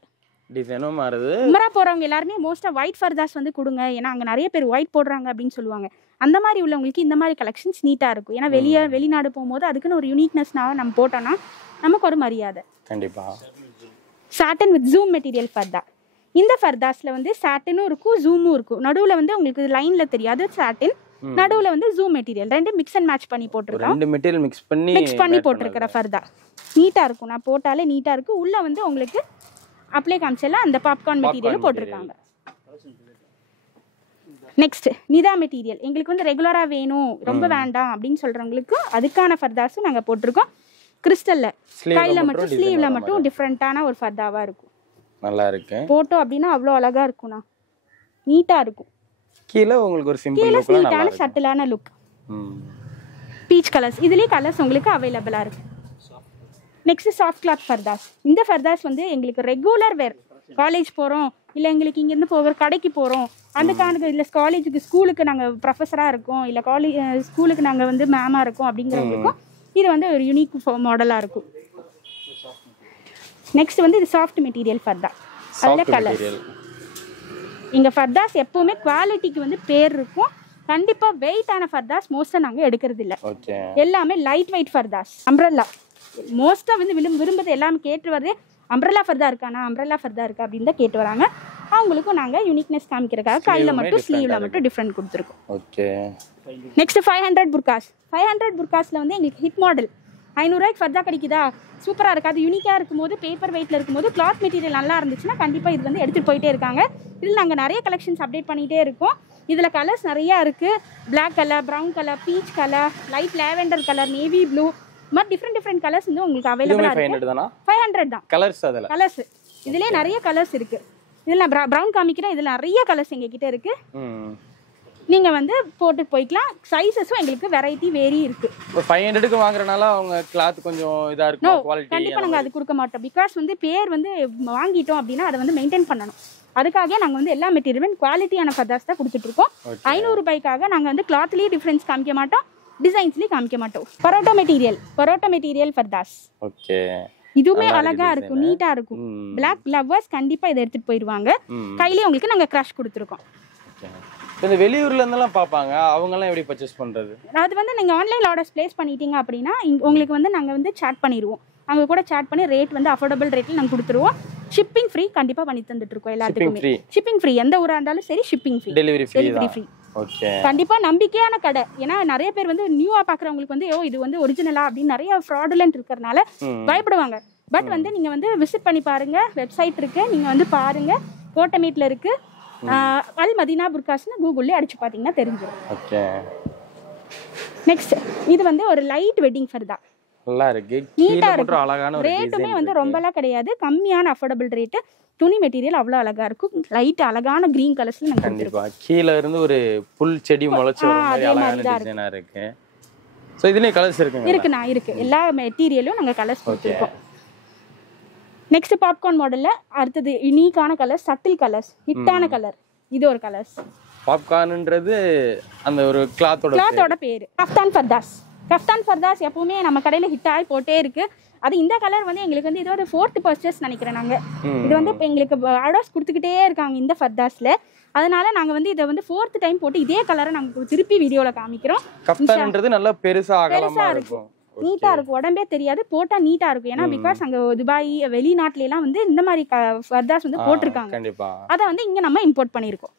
டிசைனும் மாறுது. உம்ரா போறவங்க எல்லாருமே மோஸ்டா ஒயிட் ஃபர்தாஸ் வந்து கொடுங்க. ஏன்னா அங்க நிறைய பேர் ஒயிட் போடுறாங்க அப்படின்னு சொல்லுவாங்க. அந்த மாதிரி உள்ளவங்களுக்கு இந்த மாதிரி கலெக்ஷன்ஸ் நீட்டா இருக்கும். ஏன்னா வெளிநாடு போகும்போது அதுக்குன்னு ஒரு யூனிக்னஸ்னால நம்ம போட்டோம்னா நமக்கு ஒரு மரியாதை. கண்டிப்பா. சாட்டன் வித் ஜூம் மெட்டீரியல் ஃபர்தா. இந்த ஃபர்தாஸ்ல வந்து சாட்டனும் இருக்கும், ஜூமும் இருக்கும். நடுவுல வந்து உங்களுக்கு லைன்ல தெரியாது சாட்டின், நடுவுல வந்து ஜூம் மெட்டீரியல். ரெண்டு மிக்ஸ் அண்ட் மேட்ச் பண்ணி போட்டுருக்கோம். ரெண்டு மெட்டீரியல் மிக்ஸ் பண்ணி போட்டுருக்கிற ஃபர்தா நீட்டா இருக்கும். நான் போட்டாலே நீட்டா இருக்கு. உள்ள வந்து உங்களுக்கு அப்ளை காமிச்சல அந்த பாப்கார்ன் மெட்டீரியல் போட்டிருக்காங்க. நெக்ஸ்ட் நிதா மெட்டீரியல். எங்களுக்கு வந்து ரெகுலரா வேணும், ரொம்ப வேண்டாம் அப்படின்னு சொல்றவங்களுக்கு அதுக்கான ஃபர்தாஸும் நாங்க போட்டிருக்கோம். கிறிஸ்டல்ல கையில மட்டும் ஸ்லீவ்ல மட்டும் டிஃபரெண்டான ஒரு ஃபர்தாவா இருக்கும். நல்லா இருக்கு. போட்டோ அப்படின்னா அவ்வளோ அழகா இருக்கும்னா. நீட்டா இருக்கும். கீழ உங்களுக்கு ஒரு சிம்பிள் லுக், நீட்டான சட்டிலான லுக். Peach colours. இதுலயே கலர்ஸ் உங்களுக்கு அவைலபிளா இருக்கு. நெக்ஸ்ட் சாஃப்ட் கிளாத் ஃபர்தாஸ். இந்த ஃபர்தாஸ் வந்து எங்களுக்கு ரெகுலர் வேர். காலேஜ் போகிறோம், இல்லை எங்களுக்கு இங்கேருந்து போகிற கடைக்கு போகிறோம், அந்த காரணத்துக்கு இல்லை காலேஜுக்கு ஸ்கூலுக்கு நாங்கள் ப்ரொஃபஸராக இருக்கோம், இல்லை ஸ்கூலுக்கு நாங்கள் வந்து மேமாக இருக்கோம் அப்படிங்கிறவங்களுக்கும் இது வந்து ஒரு யூனிக் மாடலாக இருக்கும். நெக்ஸ்ட் வந்து இது சாஃப்ட் மெட்டீரியல் ஃபர்தா. அதில் கலர்ஸ். எங்கள் ஃபர்தாஸ் எப்போவுமே குவாலிட்டிக்கு வந்து பேர் இருக்கும். கண்டிப்பாக வெயிட்டான ஃபர்தாஸ் மோஸ்ட்டாக நாங்கள் எடுக்கிறது இல்லை. எல்லாமே லைட் வெயிட் ஃபர்தாஸ். அம்ப்ரெல்லா மோஸ்ட்டாக வந்து விரும்புறது எல்லாமே கேட்டு வருது. அம்ப்ரெல்லா ஃபர்தா இருக்கானா, அம்ப்ரெல்லா ஃபர்தா இருக்கா அப்படின்னு தான் கேட்டு வராங்க. அவங்களுக்கும் நாங்கள் யூனிக்னஸ் காமிக்கிறதுக்காக கையில் மட்டும் ஸ்லீவில் மட்டும் டிஃப்ரெண்ட் கொடுத்துருக்கோம். ஓகே. நெக்ஸ்ட் 500 புர்காஸ். 500 புர்காஸில் வந்து எங்களுக்கு ஹிட் மாடல் 500 ரூபாய்க்கு ஃபர்தா கிடைக்குதா, சூப்பராக இருக்காது. யூனிக்காக இருக்கும்போது பேப்பர் வெயிட்டில் இருக்கும்போது கிளாத் மெட்டீரியல் நல்லா இருந்துச்சுன்னா கண்டிப்பாக இது வந்து எடுத்துகிட்டு போயிட்டே இருக்காங்க. இதில் நாங்கள் நிறைய கலெக்ஷன்ஸ் அப்டேட் பண்ணிகிட்டே இருக்கோம். இதில் கலர்ஸ் நிறையா இருக்குது. Black colour, brown colour, peach colour, light lavender colour, navy blue, மாதிரி டிஃப்ரெண்ட் கலர்ஸ் வந்து உங்களுக்கு அவைலபிளா இருக்கு. 500 தான் கலர்ஸ். அதுல கலர்ஸ் இதுலயே நிறைய கலர்ஸ் இருக்கு. இதுல நான் பிரவுன் காமிக்கிறேன். இதுல நிறைய கலர்ஸ் எங்க கிட்ட இருக்கு. நீங்க வந்து போட்டு போய்க்கலாம். சைஸஸும் எங்களுக்கு வெரைட்டி வேரி இருக்கு. 500க்கு வாங்குறனால அவங்க கிளாத் கொஞ்சம் இதா இருக்கும், குவாலிட்டி கண்டிப்பா நாங்க அது கொடுக்க மாட்டோம். பிகாஸ் வந்து பேர் வந்து வாங்கிட்டோம் அப்படின்னா அதை வந்து மெயின்டைன் பண்ணணும். அதுக்காக நாங்க வந்து எல்லா மெட்டீரியலும் குவாலிட்டியான ஃபர்தாஸ் தான் கொடுத்துட்டு இருக்கோம். 500 ரூபாய்க்காக நாங்க வந்து கிளாத்லயே டிஃபரன்ஸ் காமிக்க மாட்டோம், டிசைன்ஸ்லயே காமிக்க மாட்டோம். பரோட்டா மெட்டீரியல் ஃபர்தாஸ். ஓகே. இதுவுமே அழகா இருக்கும், நீட்டா இருக்கும். பிளாக் லவ்வர்ஸ் கண்டிப்பா இதை எடுத்துட்டு போயிருவாங்க. கையிலேயே உங்களுக்கு நாங்க கிரஷ் கொடுத்துருக்கோம். இந்த வெளியூர்ல இருந்தெல்லாம் பார்ப்பாங்க, அவங்க எல்லாம் எப்படி பர்ச்சேஸ் பண்றது? அது வந்து நீங்க ஆன்லைன்ல ஆர்டர்ஸ் பிளேஸ் பண்ணிட்டீங்க அப்படின்னா உங்களுக்கு வந்து நாங்க வந்து சாட் பண்ணிடுவோம். அவங்க கூட சாட் பண்ணி ரேட் வந்து அஃபோர்டபுள் ரேட்ல நாங்க கொடுத்துருவோம். ஷிப்பிங் ஃப்ரீ கண்டிப்பா பண்ணி தந்துட்டு இருக்கோம் எல்லாத்துக்குமே. ஷிப்பிங் ஃப்ரீ, எந்த ஊரா இருந்தாலும் சரி shipping free, delivery free. Okay, கண்டிப்பா நம்பிக்கையான கடை. ஏன்னா நிறைய பேர் வந்து நியூவா பாக்குறவங்களுக்கு வந்து இது வந்து ஒரிஜினலா அப்படின்னு நிறைய ஃப்ராடுலன்ட் இருக்கறனால பயப்படுவாங்க. பட் வந்து நீங்க வந்து விசிட் பண்ணி பாருங்க, வெப்சைட் இருக்கு, நீங்க வந்து பாருங்க. கோட்டமேட்ல இருக்கு, அல் மதீனா புர்காஸ்னு கூகுள்ல அடிச்சு பாத்தீங்கன்னா தெரிஞ்சிடும். ஓகே, நெக்ஸ்ட் இது வந்து ஒரு லைட் வெட்டிங் ஃபர்தா. நல்லா இருக்கு, நீட்டா இருக்கு, அழகான ஒரு ரேட்டுமே வந்து ரொம்பலாம் கிடையாது, கம்மியான அஃபோர்டபுள் ரேட். துணி மெட்டீரியல் அவ்வளவு அழகா இருக்கும், லைட் அழகான கிரீன் கலர்ஸ்ல நாங்க கண்டிப்பா கீழ இருந்து ஒரு புல் செடி முளைச்ச ஒரு மாதிரி அழகான டிசைனா இருக்கு. சோ இதுலயே கலர்ஸ் இருக்கு. எல்லா மெட்டீரியலும் நாங்க கலர்ஸ் கொடுத்திருக்கோம். நெக்ஸ்ட் பாப்கார்ன் மாடல்ல அடுத்து யூனிக்கான கலர், சட்டில் கலர்ஸ், ஹிட்டான கலர். இது ஒரு கலர்ஸ். பாப்கார்ன்ன்றது அந்த ஒரு கிளாத்தோட பேரு. கஃப்தான் ஃபர்தாஸ். கஃப்தான் ஃபர்தாஸ் எப்பவுமே நம்ம கடையில ஹிட் ஆகி போட்டே இருக்கு. அது இந்த கலர் வந்து எங்களுக்கு வந்து இது ஒரு 4th பர்ச்சேஸ் நினைக்கிறேன் நாங்க. இது வந்து இப்போ எங்களுக்கு ஆர்டர்ஸ் கொடுத்துக்கிட்டே இருக்காங்க இந்த ஃபர்தாஸ்ல. அதனால நாங்க வந்து இதை வந்து 4th டைம் போட்டு இதே கலரை நாங்க திருப்பி வீடியோல காமிக்கிறோம். கஃப்தான்ன்றது நல்லா பெருசா அகலமா இருக்கும், நீட்டா இருக்கும், உடம்பே தெரியாது, போட்டா நீட்டா இருக்கும். ஏன்னா பிகாஸ் அங்க துபாய் வெளிநாட்டுல எல்லாம் வந்து இந்த மாதிரி ஃபர்தாஸ் வந்து போட்டிருக்காங்க. கண்டிப்பா அத வந்து இங்க நம்ம இம்போர்ட் பண்ணிருக்கோம்.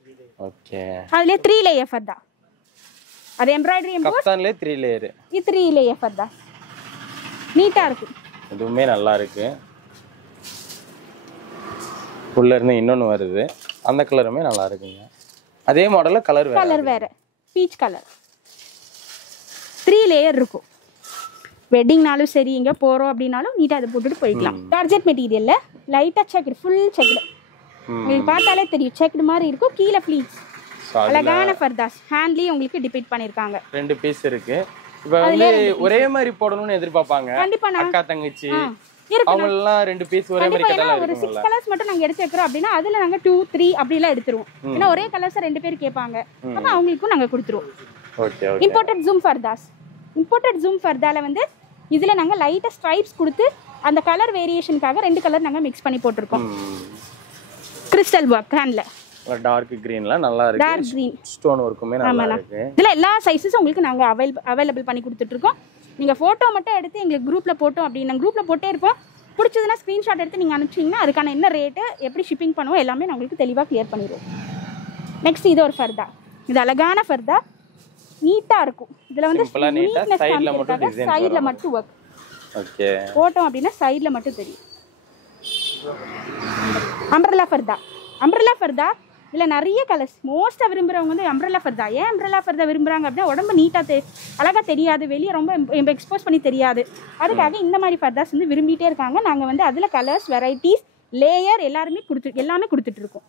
ஓகே, அதுல 3 லேயர் ஃபர்தா. அது எம்ப்ராய்டரி கஃப்தான்ல 3 லேயர். இது 3 லேயர் ஃபர்தா நீட்டா இருக்கு. இதுவுமே நல்லா இருக்கு. உள்ள இருந்து இன்னொன்னு வருது, அந்த கலருமே நல்லா இருக்குங்க. அதே மாடல்ல கலர் வேற பீச் கலர். 3 லேயர் இருக்கும். வெட்டிங்னாலும் சரி, இங்க போறோம் அப்படின்னாலும் நீட்டா அதை போட்டுட்டு போய்க்கலாம். ஜார்ஜெட் மெட்டீரியல்ல லைட்டா செக்டு, ஃபுல் செக்டு. உங்களுக்கு பார்த்தாலே தெரியும் செக்டு மாதிரி இருக்கும். கீழே ஃப்ளீட்ஸ், அழகான ஃபர்தாஸ். ஹேண்ட்லயே உங்களுக்கு டிபைட் பண்ணிருக்காங்க. 2 பீஸ் இருக்கு. இப்போ வந்து ஒரே மாதிரி போடணும்னு எதிர்பார்ப்பாங்க கண்டிப்பா. அக்கா தங்கச்சி அவங்க எல்லாம் 2 பீஸ் ஒரே மாதிரி கேட்டாலும் ஒரு 6 கலர்ஸ் மட்டும் நாங்க எடுத்து வைக்கிறோம் அப்படின்னா அதுல நாங்க 2, 3 அப்படி எல்லாம் எடுத்துருவோம். ஏன்னா ஒரே கலர்ஸ் 2 பேர் கேட்பாங்க, அப்ப அவங்களுக்கும் நாங்க கொடுத்துருவோம். ஓகே, இம்போர்ட்டட் ஜூம் ஃபர்தாஸ். இம்போர்ட்டட் ஜூம் ஃபர்தால வந்து இதுல நாங்க லைட்டா ஸ்ட்ரைப்ஸ் கொடுத்து அந்த கலர் வேரியேஷனுக்காக 2 கலர் நாங்க மிக்ஸ் பண்ணி போட்டுருக்கோம். கிறிஸ்டல் ஒர்க் ஹேண்ட்ல டார்க் கிரீன்ல நல்லா இருக்கு. டார்க் கிரீன் ஸ்டோன் வர்க்குமே நல்லா இருக்கு. இதுல எல்லா சைஸஸும் உங்களுக்கு நாங்க அவைலபிள் பண்ணி கொடுத்துட்டு இருக்கோம். நீங்க போட்டோ மட்டும் எடுத்து எங்க குரூப்ல போட்டோம் அப்படின்னா குரூப்ல போட்டே இருப்போம். பிடிச்சதுன்னா ஸ்கிரீன்ஷாட் எடுத்து நீங்க அனுப்பிச்சீங்கன்னா அதுக்கான என்ன ரேட்டு, எப்படி ஷிப்பிங் பண்ணுவோம் எல்லாமே நான் உங்களுக்கு தெளிவா கிளியர் பண்ணிடுவோம். நெக்ஸ்ட் இது ஒரு ஃபர்தா. இது அழகான ஃபர்தா, நீட்டா இருக்கும். இதுல வந்து சைடுல மட்டும் ஒர்க். ஓகே, போட்டோம் அப்படின்னா சைடுல மட்டும் தெரியும். அம்ப்ரெல்லா ஃபர்தா. அம்ப்ரெல்லா ஃபர்தா இதுல நிறைய கலர்ஸ். மோஸ்டா விரும்புறவங்க வந்து அம்ப்ரெல்லா ஃபர்தா. ஏன் அம்ப்ரெல்லா ஃபர்தா விரும்புறாங்க அப்படின்னா உடம்பு நீட்டா அழகா தெரியாது, வெளியே ரொம்ப எக்ஸ்போஸ் பண்ணி தெரியாது. அதுக்காக இந்த மாதிரி ஃபர்தாஸ் வந்து விரும்பிட்டே இருக்காங்க. நாங்க வந்து அதுல கலர்ஸ், வெரைட்டிஸ், லேயர் எல்லாமே கொடுத்துட்டு இருக்கோம்.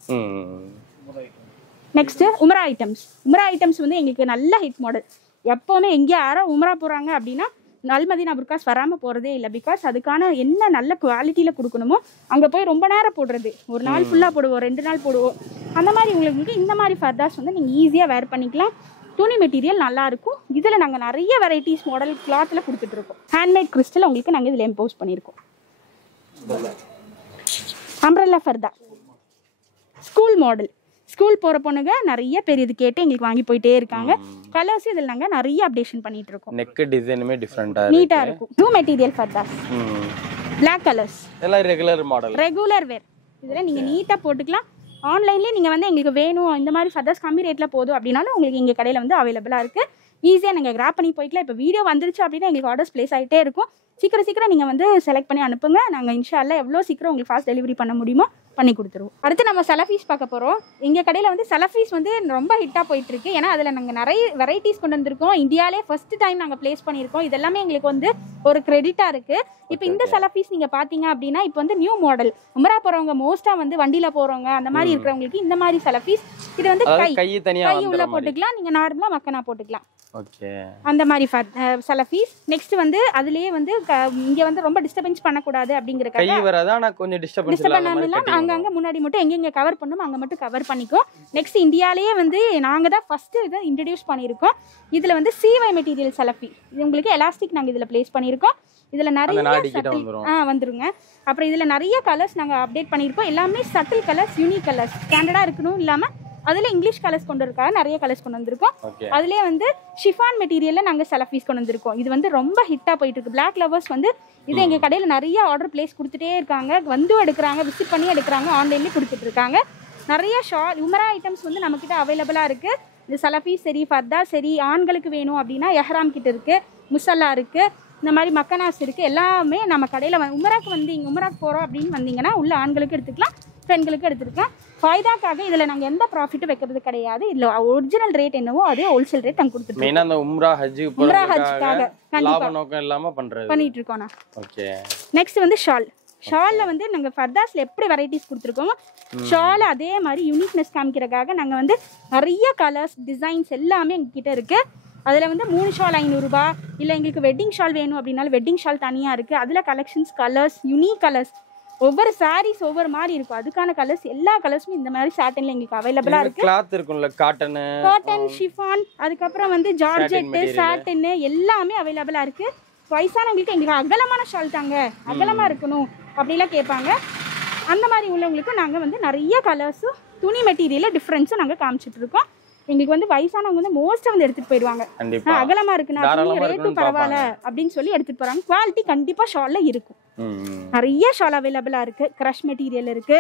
நெக்ஸ்ட் உம்ரா ஐட்டம்ஸ். உம்ரா ஐட்டம்ஸ் வந்து எங்களுக்கு நல்ல ஹிட் மாடல். எப்பவுமே எங்கே யாரோ உம்ரா போறாங்க அப்படின்னா அல் மதீனா புர்காஸ் வராம போறதே இல்லை. பிகாஸ் அதுக்கான என்ன நல்ல குவாலிட்டியில கொடுக்கணுமோ அங்க போய் ரொம்ப நேரம் போடுறது, ஒரு நாள் ஃபுல்லா போடுவோம், 2 நாள் போடுவோம். அந்த மாதிரி உங்களுக்கு இந்த மாதிரி ஃபர்தாஸ் வந்து நீங்க ஈஸியா வேர் பண்ணிக்கலாம். துணி மெட்டீரியல் நல்லா இருக்கும். இதுல நாங்க நிறைய வெரைட்டிஸ் மாடல் கிளாத்ல கொடுத்துட்டு இருக்கோம். ஹேண்ட்மேட் கிறிஸ்டல் உங்களுக்கு நாங்க இதுல இம்போஸ் பண்ணிருக்கோம். அம்ப்ரெல்லா ஃபர்தா ஸ்கூல் மாடல். ஸ்கூல் போற பொண்ணுங்க நிறைய பேர் இது கேட்டு எங்களுக்கு வாங்கி போயிட்டே இருக்காங்க. கலர்ஸ் இதில் நாங்க நிறைய அப்டேஷன் பண்ணிட்டு இருக்கோம். நெக் டிசைனுமே டிஃபரண்டா இருக்கு, நீட்டா இருக்கும். ப்ளூ மெட்டீரியல் ஃபர்தாஸ், Black கலர்ஸ், எல்லாம் ரெகுலர் மாடல், ரெகுலர் வேர். இதுல நீங்க நீட்டா போட்டுக்கலாம். ஆன்லைன்லயே நீங்க வந்து எங்களுக்கு வேணும் இந்த மாதிரி ஃபர்தாஸ் கம்மி ரேட்ல போதும் அப்படின்னாலும் உங்களுக்கு எங்க கடையில வந்து அவைலபிளா இருக்கு. ஈஸியா நீங்க கிராப் பண்ணி போய்க்கலாம். இப்போ வீடியோ வந்துருச்சு அப்படின்னா எங்களுக்கு ஆர்டர்ஸ் பிளேஸ் ஆகிட்டே இருக்கும். சீக்கிரம் நீங்க வந்து செலக்ட் பண்ணி அனுப்புங்க. நாங்க இன்ஷா அல்லாஹ் எவ்வளோ சீக்கிரம் உங்களுக்கு ஃபாஸ்ட் டெலிவரி பண்ண முடியுமோ பண்ணி கொடுத்துருவோம். அடுத்து நம்ம சலஃபீஸ் பார்க்க போறோம். எங்க கடையில வந்து சலஃபீஸ் வந்து ரொம்ப ஹிட்டா போயிட்டு இருக்கு. ஏன்னா அதுல நாங்க நிறைய வெரைட்டிஸ் கொண்டு வந்திருக்கோம். இந்தியாலே ஃபர்ஸ்ட் டைம் நாங்க பிளேஸ் பண்ணியிருக்கோம். இதெல்லாமே எங்களுக்கு வந்து ஒரு கிரெடிட்டா இருக்கு. இப்போ இந்த சலஃபீஸ் நீங்க பாத்தீங்க அப்படின்னா இப்போ வந்து நியூ மாடல். உம்ரா போறவங்க மோஸ்டா வந்து வண்டியில போறவங்க அந்த மாதிரி இருக்கிறவங்களுக்கு இந்த மாதிரி சலஃபீஸ். இது வந்து கை உள்ள போட்டுக்கலாம், நீங்க நார்மலா மக்கனா போட்டுக்கலாம். ஓகே. அந்த மாதிரி சலஃபீஸ். நெக்ஸ்ட் வந்து அதுலயே வந்து இங்க வந்து ரொம்ப டிஸ்டர்பன்ஸ் பண்ணக்கூடாது அப்படிங்கறதுக்காக கை வராதா, ஆனா கொஞ்சம் டிஸ்டர்பன்ஸ் இல்லாம அங்கங்க முன்னாடி மட்டும் எங்கெங்க கவர் பண்ணணுமோ அங்க மட்டும் கவர் பண்ணிக்கும். நெக்ஸ்ட் இந்தியாலயே வந்து நாங்க தான் ஃபர்ஸ்ட் இதை இன்ட்ரடியூஸ் பண்ணியிருக்கோம். இதுல வந்து CY மெட்டீரியல் சலஃபி. இது உங்களுக்கு எலாஸ்டிக் நாங்க இதுல பிளேஸ் பண்ணியிருக்கோம். இதுல நிறைய வந்துருங்க. அப்புறம் இதுல நிறைய கலர்ஸ் நாங்க அப்டேட் பண்ணியிருக்கோம். எல்லாமே சட்டில் கலர்ஸ், யூனிக் கலர்ஸ், ஸ்டாண்டர்டா இருக்கணும் இல்லாம அதுல இங்கிலீஷ் கலர்ஸ் கொண்டு இருக்காங்க. நிறைய கலர்ஸ் கொண்டு வந்திருக்கோம். அதுலயே வந்து ஷிஃபான் மெட்டீரியல்ல நாங்க சலஃபீஸ் கொண்டு வந்திருக்கோம். இது வந்து ரொம்ப ஹிட்டா போயிட்டு இருக்கு. பிளாக் லவர்ஸ் வந்து இது எங்க கடையில நிறைய ஆர்டர் பிளேஸ் கொடுத்துட்டே இருக்காங்க. வந்து எடுக்கிறாங்க, விசிட் பண்ணி எடுக்கிறாங்க, ஆன்லைன்லயே கொடுத்துட்டு இருக்காங்க. நிறைய ஷால் உமரா ஐட்டம்ஸ் வந்து நம்ம கிட்ட அவைலபிளா இருக்கு. இது சலஃபி சரி, ஃபர்தா சரி, ஆண்களுக்கு வேணும் அப்படின்னா எஹ்ராம் கிட்ட இருக்கு, முசல்லா இருக்கு, இந்த மாதிரி மக்கனாஸ் இருக்கு. எல்லாமே நம்ம கடையில உமராக்கு வந்து இங்க உமராக்கு போறோம் அப்படின்னு வந்தீங்கன்னா உள்ள ஆண்களுக்கு எடுத்துக்கலாம், பெண்களுக்கு எடுத்துக்கலாம். ஃபாய்தாக்காக இதுல நாங்க எந்த ப்ராஃபிட்டும் வைக்கிறது கிடையாது. இதுல ஒரிஜினல் ரேட் என்னவோ அதே ஹோல்சேல் ரேட் நாங்க கொடுத்துட்டு மெயினா அந்த உம்ரா ஹஜ்ஜுக்காக லாப நோக்கம் இல்லாம பண்ணிட்டு இருக்கோம். ஓகே. நெக்ஸ்ட் வந்து ஷால்ல வந்து நாங்க ஃபர்தாஸ்ல எப்படி வெரைட்டிஸ் கொடுத்துருக்கோம், ஷால் அதே மாதிரி யூனிக்னஸ் காமிக்கிறதுக்காக நாங்க வந்து நிறைய கலர்ஸ், டிசைன்ஸ் எல்லாமே எங்ககிட்ட இருக்கு. அதுல வந்து 3 ஷால் 500 ரூபாய், இல்ல எங்களுக்கு வெட்டிங் ஷால் வேணும் அப்படின்னாலும் வெட்டிங் ஷால் தனியா இருக்கு. அதுல கலெக்ஷன்ஸ், கலர்ஸ், யூனிக் கலர்ஸ், ஒவ்வொரு சாரீஸ் ஒவ்வொரு மாதிரி இருக்கும். அதுக்கான கலர்ஸ் எல்லா கலர்ஸும் இந்த மாதிரி சாட்டன்ல எங்களுக்கு அவைலபிளா இருக்கு. கிளாத் இருக்கும்ல, காட்டன், ஷிஃபான், அதுக்கப்புறம் வந்து ஜார்ஜெட், சாட்டன் எல்லாமே அவைலபிளா இருக்கு. வயசானவங்களுக்கு எங்களுக்கு அகலமான ஷால் தாங்க, அகலமா இருக்கணும் அப்படிலாம் கேட்பாங்க. அந்த மாதிரி உள்ளவங்களுக்கும் நாங்க வந்து நிறைய கலர்ஸும் துணி மெட்டீரியல் டிஃப்ரென்ஸும் நாங்க காமிச்சிட்டு இருக்கோம். எங்களுக்கு வந்து வயசானவங்க வந்து மோஸ்டா வந்து எடுத்துட்டு போயிடுவாங்க. அகலமா இருக்குன்னா ரேட்டும் பரவாயில்ல அப்படின்னு சொல்லி எடுத்துட்டு போறாங்க. குவாலிட்டி கண்டிப்பா ஷால்ல இருக்கும். நிறைய ஷால் அவைலபிளா இருக்கு. கிரஷ் மெட்டீரியல் இருக்கு,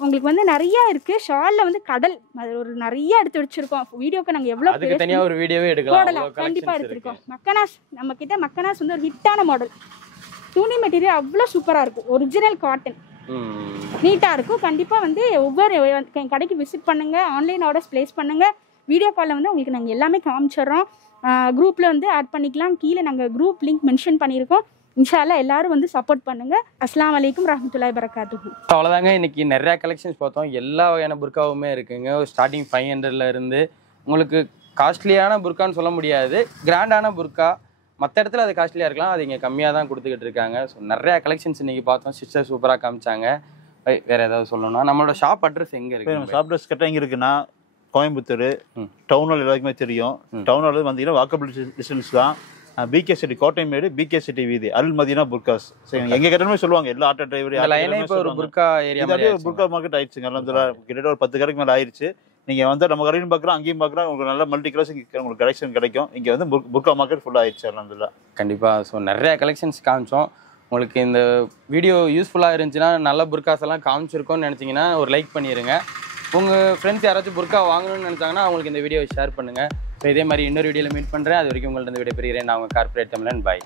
உங்களுக்கு வந்து நிறைய இருக்கு. ஷால்ல வந்து கடல் ஒரு நிறைய எடுத்து வச்சிருக்கோம். வீடியோக்கு நாங்க எவ்வளவு தனியா ஒரு வீடியோவே எடுக்கலாம், கண்டிப்பா எடுத்திருக்கோம். மக்கனாஸ், நம்ம கிட்ட மக்கனாஸ் வந்து ஒரு ஹிட்டான மாடல். துணி மெட்டீரியல் அவ்வளவு சூப்பரா இருக்கும். ஒரிஜினல் காட்டன், நீட்டா இருக்கும். கண்டிப்பா வந்து ஒவ்வொரு கடைக்கு விசிட் பண்ணுங்க, ஆன்லைன் ஆர்டர்ஸ் பிளேஸ் பண்ணுங்க. வீடியோ காலில் வந்து உங்களுக்கு நாங்கள் எல்லாமே காமிச்சிடுறோம். குரூப்பில் வந்து ஆட் பண்ணிக்கலாம். கீழே நாங்கள் குரூப் லிங்க் மென்ஷன் பண்ணியிருக்கோம். இன்ஷா அல்லாஹ் எல்லாரும் வந்து சப்போர்ட் பண்ணுங்க. அஸ்ஸலாமு அலைக்கும் ரஹ்மத்துல்லாஹி வபரகாத்துஹு. அவ்வளோதாங்க. இன்னைக்கு நிறைய கலெக்ஷன்ஸ் பார்த்தோம். எல்லா வகையான புர்காவுமே இருக்குங்க. ஸ்டார்டிங் 500ல இருந்து உங்களுக்கு காஸ்ட்லியான புர்கான்னு சொல்ல முடியாது, கிராண்டான புர்கா மற்ற இடத்துல அது காஸ்ட்லியாக இருக்கலாம், அது இங்கே கம்மியாக தான் கொடுத்துக்கிட்டு இருக்காங்க. ஸோ நிறையா கலெக்ஷன்ஸ் இன்றைக்கி பார்த்தோம். சிஸ்டர் சூப்பராக காமிச்சாங்க. வேறு ஏதாவது சொல்லணும்னா நம்மளோட ஷாப் அட்ரஸ் எங்கே இருக்குது? நம்ம ஷாப் அட்ரஸ் கரெக்டாக எங்கே இருக்குன்னா கோயம்புத்தூர் டவுன் ஹால் எல்லாருக்குமே தெரியும். டவுன் ஹால் வந்தீங்கன்னா வாக்கபிள் டிஸ்டன்ஸ் தான். BK city Kottaimedu, BK city வீதி, அல் மதீனா புர்காஸ். எங்க கேட்டாலுமே சொல்லுவாங்க எல்லா ஆட்டோ டிரைவர் ஒரு புர்கா ஏரியா, புர்கா மார்க்கெட் ஆயிடுச்சுங்க. கிட்டத்தட்ட ஒரு 10 கடைக்கு மேலே ஆயிடுச்சு. நீங்க வந்து நம்ம கடையும் பார்க்கலாம், அங்கேயும் பார்க்கலாம். உங்களுக்கு நல்ல மல்டி கலர்ஸ் உங்களுக்கு கலெக்ஷன் கிடைக்கும். இங்க வந்து புர்கா மார்க்கெட் ஃபுல்லாக ஆயிடுச்சு. அல்ஹம்துலில்லாஹ். கண்டிப்பா. ஸோ நிறைய கலெக்ஷன்ஸ் காமிச்சோம். உங்களுக்கு இந்த வீடியோ யூஸ்ஃபுல்லாக இருந்துச்சுன்னா, நல்ல புர்காஸ் எல்லாம் காமிச்சிருக்கோம்னு நினச்சிங்கன்னா ஒரு லைக் பண்ணிடுங்க. உங்கள் ஃப்ரெண்ட்ஸ் யாராச்சும் புர்கா வாங்கணும்னு நினச்சாங்கன்னா அவங்களுக்கு இந்த வீடியோவை ஷேர் பண்ணுங்கள். ஸோ இதே மாதிரி இன்னொரு வீடியோவில் மீட் பண்ணுறேன். அது வரைக்கும் உங்கள்ட்ட இந்த வீடியோ பெறுகிறேன். நான் உங்கள் கார்ப்பரேட் தமிழன். பாய்.